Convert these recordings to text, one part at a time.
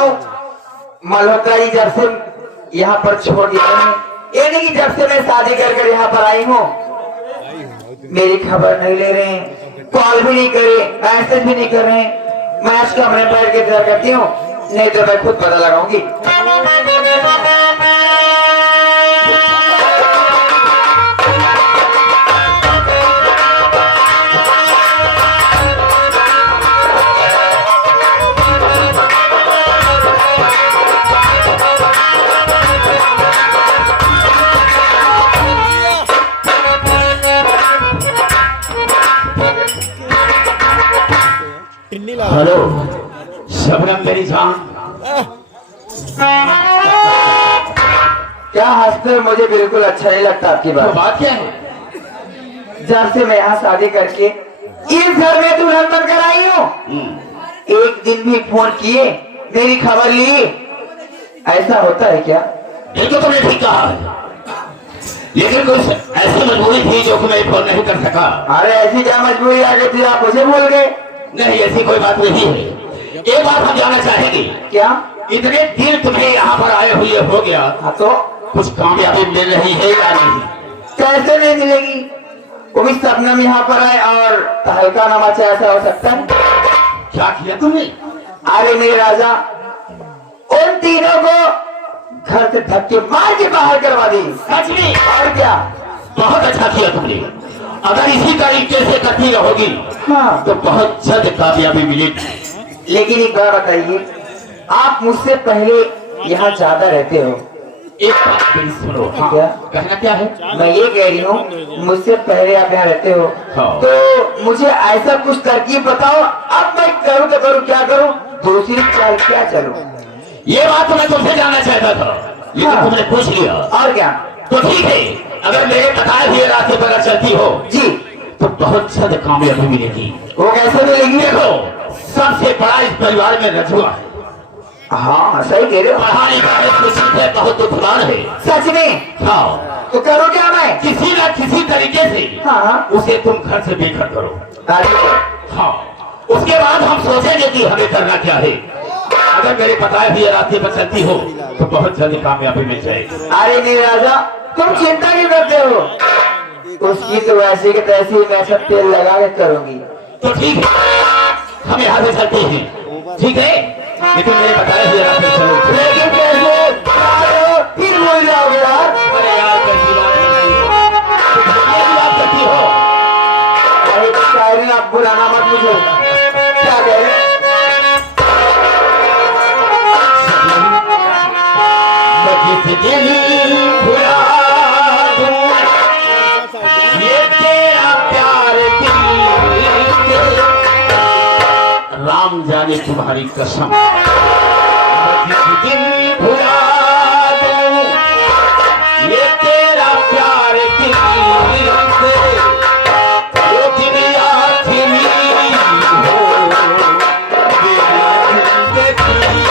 बताओ, मल्होत्रा जी जब से यहाँ पर छोड़ दिए हैं, ये नहीं कि जब से मैं शादी कर कर यहाँ पर आई हूँ मेरी खबर नहीं ले रहे हैं, कॉल भी नहीं करे, मैसेज भी नहीं कर रहे हैं। मैं आज कमरे में बैठ के इंतजार करती हूँ, नहीं तो मैं खुद पता लगाऊंगी। हेलो शबनम मेरी जान, क्या हंसते हो? मुझे बिल्कुल अच्छा नहीं लगता आपकी तो बात। बात क्या है? जब से मैं यहाँ शादी करके इस घर में दुल्हन बनकर आई हूँ, एक दिन भी फोन किए, मेरी खबर ली, ऐसा होता है क्या? ये तो तुमने ठीक कहा है, लेकिन कुछ ऐसी मजबूरी थी जो कि मैं फोन नहीं कर सका। अरे ऐसी क्या मजबूरी आ गई थी, आप मुझे भूल गए? नहीं, ऐसी कोई बात नहीं है। एक बात हम जानना चाहेंगे, क्या? इतने दिन तुम्हें यहाँ पर आए हुए हो गया, हाँ तो कुछ कामयाबी मिल रही है या नहीं? कैसे नहीं मिलेगी? वो भी शबनम यहाँ पर आए और तहलका नमाचा, ऐसा हो सकता है? क्या किया तुमने? अरे मेरे राजा, उन तीनों को घर से धक्के मार के बाहर करवा दी। सच में? और क्या? बहुत अच्छा किया तुमने। अगर इसी तरीके से करती रहोगी हाँ, तो बहुत जल्द कामयाबी मिलेगी। लेकिन एक बात बताइए, आप मुझसे पहले यहाँ ज्यादा रहते हो? एक बात मेरी सुनो। हाँ, क्या? कहना क्या है? मैं ये कह रही हूँ, मुझसे पहले आप यहाँ रहते हो, हाँ। तो मुझे ऐसा कुछ तरकीब बताओ, अब मैं करूँ तो करूँ, क्या करूँ, दूसरी चाल क्या चलूँ? ये बात तो मैं तुमसे जानना चाहता था, लेकिन हाँ। तुमने पूछ लिया। और क्या? तो ठीक है, अगर मेरे बताए हुए रास्ते पर अगर चलती हो जी, तो बहुत जल्द कामयाबी मिलेगी। वो कैसे मिलेगी? देखो, सबसे बड़ा इस परिवार में रजुआ है। हाँ सही कह रहे हो। पढ़ा लिखा है, शिक्षित है, बहुत उत्तरान है। सच में? हाँ, तो करो क्या मैं? किसी न किसी तरीके से हाँ। उसे तुम घर से बेघर करो। अरे हाँ, उसके बाद हम सोचेंगे कि हमें करना क्या है। अगर मेरे बताए हुए रास्ते पर चलती हो तो बहुत जल्द कामयाबी मिल जाएगी। अरे मेरे राजा, तुम चिंता क्यों करते हो? उसकी तो वैसे की तैसी मैं सब तेल लगा के करूंगी। तो ठीक है, हम यहाँ से चलते हैं, ठीक है? लेकिन मेरे बताए हुए रास्ते चलो। लेकिन कैसे? फिर भूल जाओगे यार। अरे यार, कैसी बात है? तुम ये बात करती हो? अरे शायरी, आप बुलाना मत मुझे। क्या कह रहे? जिस दिल भुला दूं, ये तेरा प्यार दिल, राम जाने तुम्हारी कसम। जिस दिल भुला दूं, ये तेरा प्यार दिल, वो दुनिया खिली हो मेरी जिंदगी।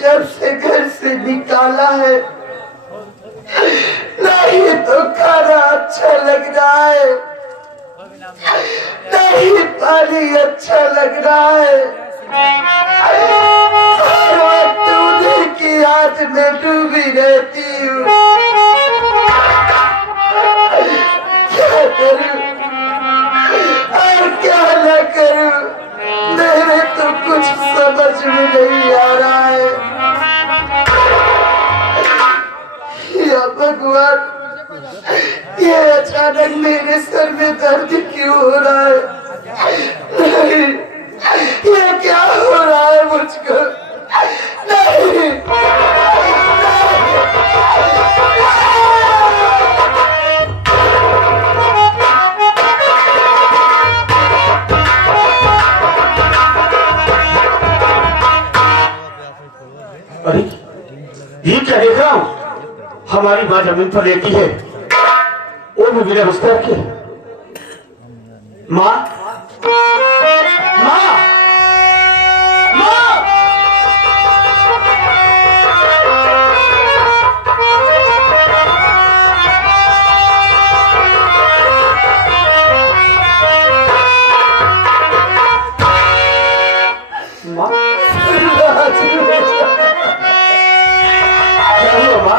जब से घर से निकाला है, नहीं तो खाना अच्छा लग रहा है, नहीं पानी अच्छा लग रहा है, हर वक्त उन्हीं की याद में डूबी रहती हूँ। क्या करूं और क्या न करूं, मेरे तो कुछ समझ में नहीं आ रहा है। या भगवान, ये अचानक मेरे सर में दर्द क्यों हो रहा है? नहीं, ये क्या हो रहा है मुझको? नहीं, अरे ये क्या देख रहा हूं? हमारी माँ जमीन पर लेटी है, वो भी बिना बिस्तर के। माँ, माँ, माँ, माँ, क्या हुआ माँ?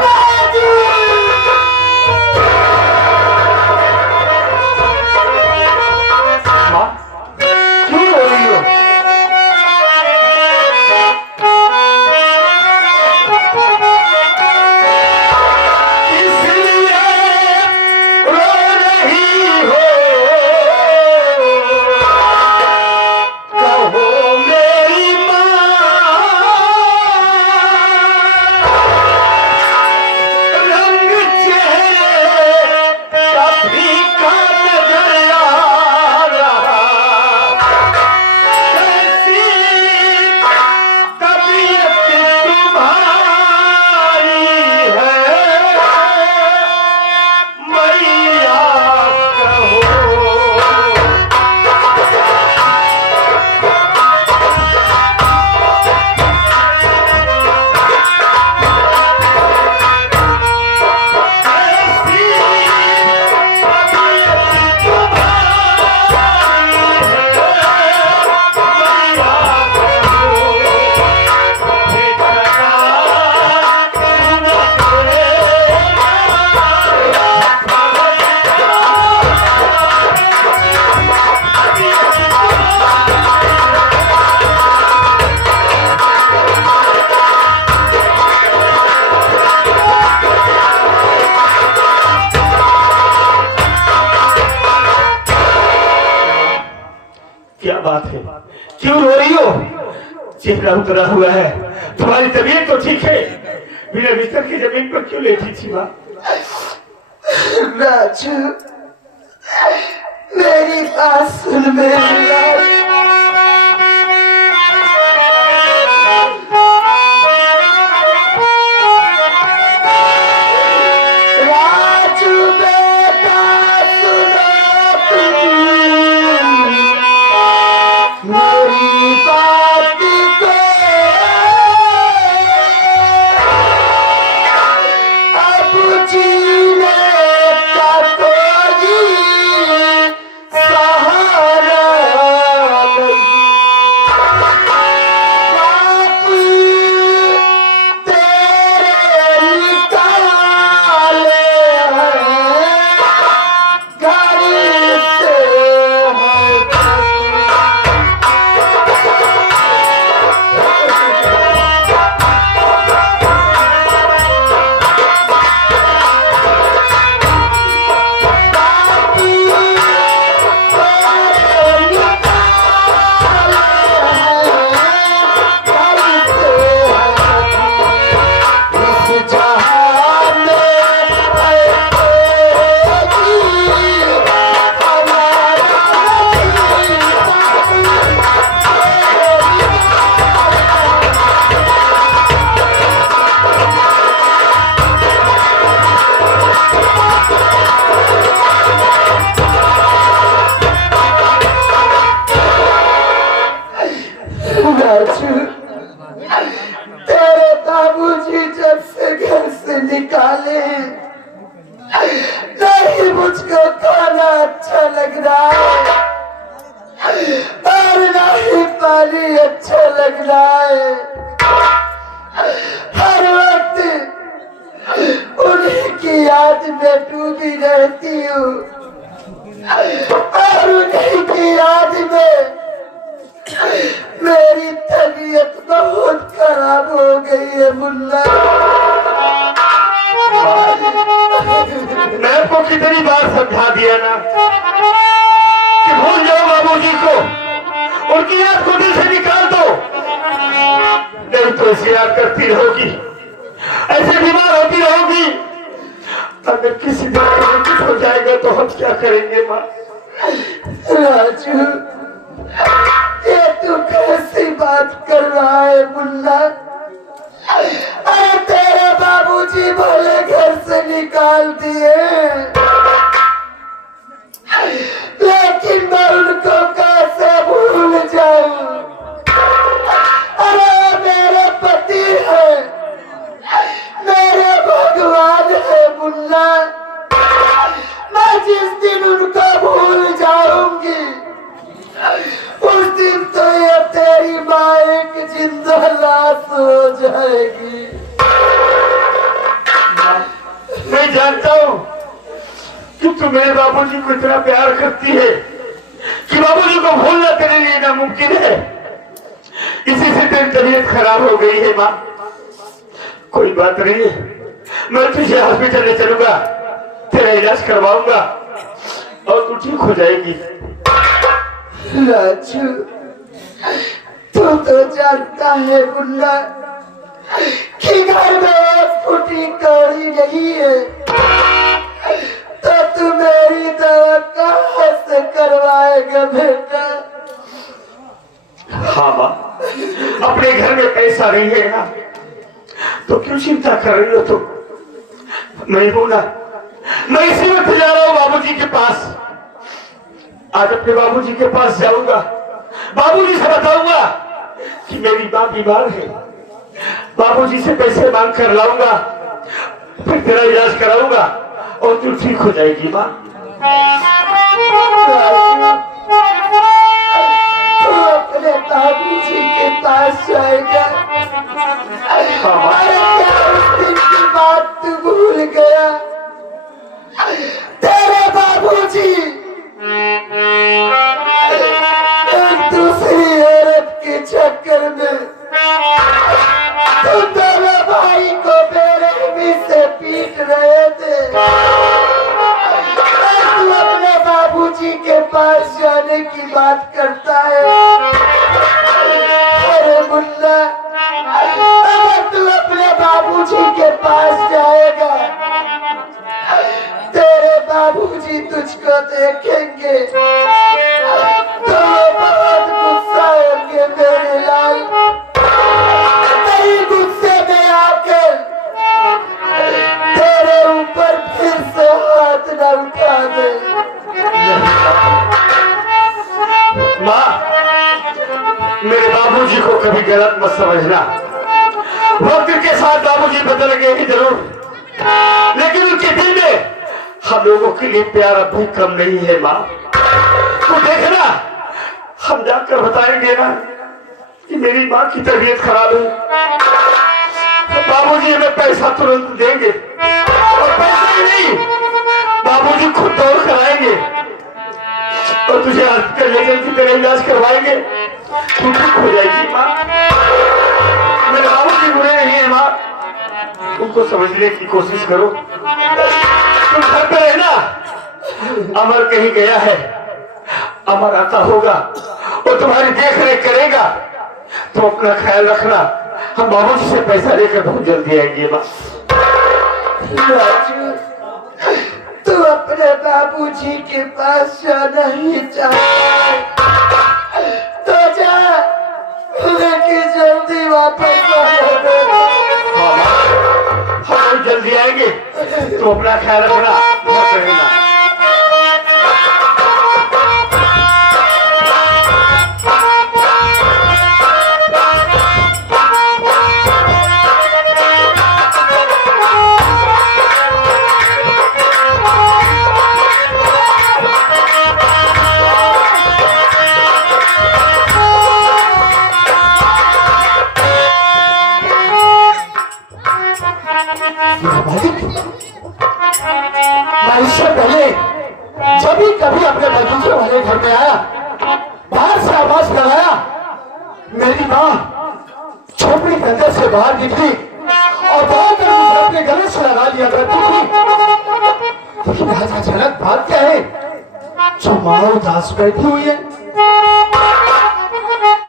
क्या बात है, क्यों रो रही हो? चेहरा उतरा हुआ है, तुम्हारी तबीयत तो ठीक है, बिना बिस्तर की जमीन पर क्यों लेटी थी माँ? राजू, मेरी बात सुन मेरी लाल। राजू बेटा सुनो मेरी बात को, अब जीने का कोई सहारा में डूबी रहती हूँ और उन्हीं की याद में मेरी तबीयत बहुत खराब हो गई है मुल्ला। मैं आपको कितनी बार समझा दिया ना कि भूल जाओ बाबूजी को, उनकी याद को दिल से निकाल दो, नहीं तो ऐसे याद करती रहोगी, ऐसे बीमार होती रहोगी। अगर किसी दिन कुछ हो जाएगा तो हम क्या करेंगे माँ? राजू, ये तू कैसी बात कर रहा है मुल्ला? अरे तेरे बाबूजी भले घर से निकाल दिए, लेकिन मैं उनको कैसे भूल जाऊं? अरे मेरे पति है, मेरे भगवान है मुल्ला। मैं जिस दिन उनको भूल जाऊंगी उस दिन तो ये तेरी माँ एक जिंदा लाश हो जाएगी। मैं जानता हूँ कि तू मेरे बाबूजी को इतना प्यार करती है कि बाबूजी को भूलना तेरे लिए नामुमकिन है। इसी से तेरी तबीयत खराब हो गई है माँ। कोई बात नहीं है, मैं तुझे हॉस्पिटल ले चलूंगा, तेरा इलाज करवाऊंगा और तू ठीक हो जाएगी। राजू, तू तो जानता है मुल्ला कि घर में एक फुटी कौड़ी नहीं है, तो तू मेरी दवा कहाँ से करवाएगा बेटा? हाँ माँ, अपने घर में पैसा नहीं है ना, तो क्यों चिंता कर रही हो तुम? मैं हूं ना, मैं इसी वक्त जा रहा हूँ बाबूजी के पास। आज अपने बाबूजी के पास जाऊंगा, बाबूजी से बताऊंगा कि मेरी माँ बीमार है, बाबूजी से पैसे मांग कर लाऊंगा, फिर तेरा इलाज कराऊंगा और तू ठीक हो जाएगी माँ। तू अपने बाबूजी के पास जाएगा? अरे क्या उस दिन की बात तू भूल गया? तेरे बाबूजी एक दूसरी औरत के चक्कर में तुम दोनों भाई को बेरहमी से पीट रहे थे। तू अपने बाबूजी के पास जाने की बात करता है? अरे मुल्ला, अगर तू अपने बाबूजी के पास जाएगा, तेरे बाबूजी तुझको देखेंगे तो बहुत गुस्सा होंगे मेरे लाल। तेरी गुस्से में आकर तेरे ऊपर फिर से हाथ न उठा दे। माँ, मेरे बाबूजी को कभी गलत मत समझना। वक्त के साथ बाबूजी बदल गए ही जरूर, लेकिन उनके दिल में हम लोगों के लिए प्यार अब भी कम नहीं है माँ। तो देखना, हम जाकर बताएंगे ना कि मेरी माँ की तबीयत खराब है, तो बाबूजी हमें पैसा तुरंत देंगे, और पैसा ही नहीं, बाबूजी खुद दौड़ कर आएंगे और तुझे हॉस्पिटल लेकर की तेरा इलाज करवाएंगे, तू ठीक हो जाएगी माँ। मेरे बाबूजी बुरे नहीं है माँ, उनको समझने की कोशिश करो। तुम घर पे रहना, अमर कहीं गया है, अमर आता होगा और तुम्हारी देख रेख करेगा, तो अपना ख्याल रखना। हम बाबूजी से पैसा लेकर बहुत जल्दी आएंगे माँ। राजू, तू अपने बाबूजी के पास जाना ही चाहता तो जा, लेकिन जल्दी वापस आ जाना। हम जल्दी आएंगे, तो अपना ख्याल रखना, घर पे रहना। जब भी कभी अपने बगीचे वाले घर में आया, बाहर से आवाज लगाया, मेरी माँ झोपड़ी के अंदर से बाहर निकली और बहुत मुझे अपने गले से लगा लिया करती थी। लेकिन आज अचानक बात क्या है, जो माँ उदास बैठी हुई है।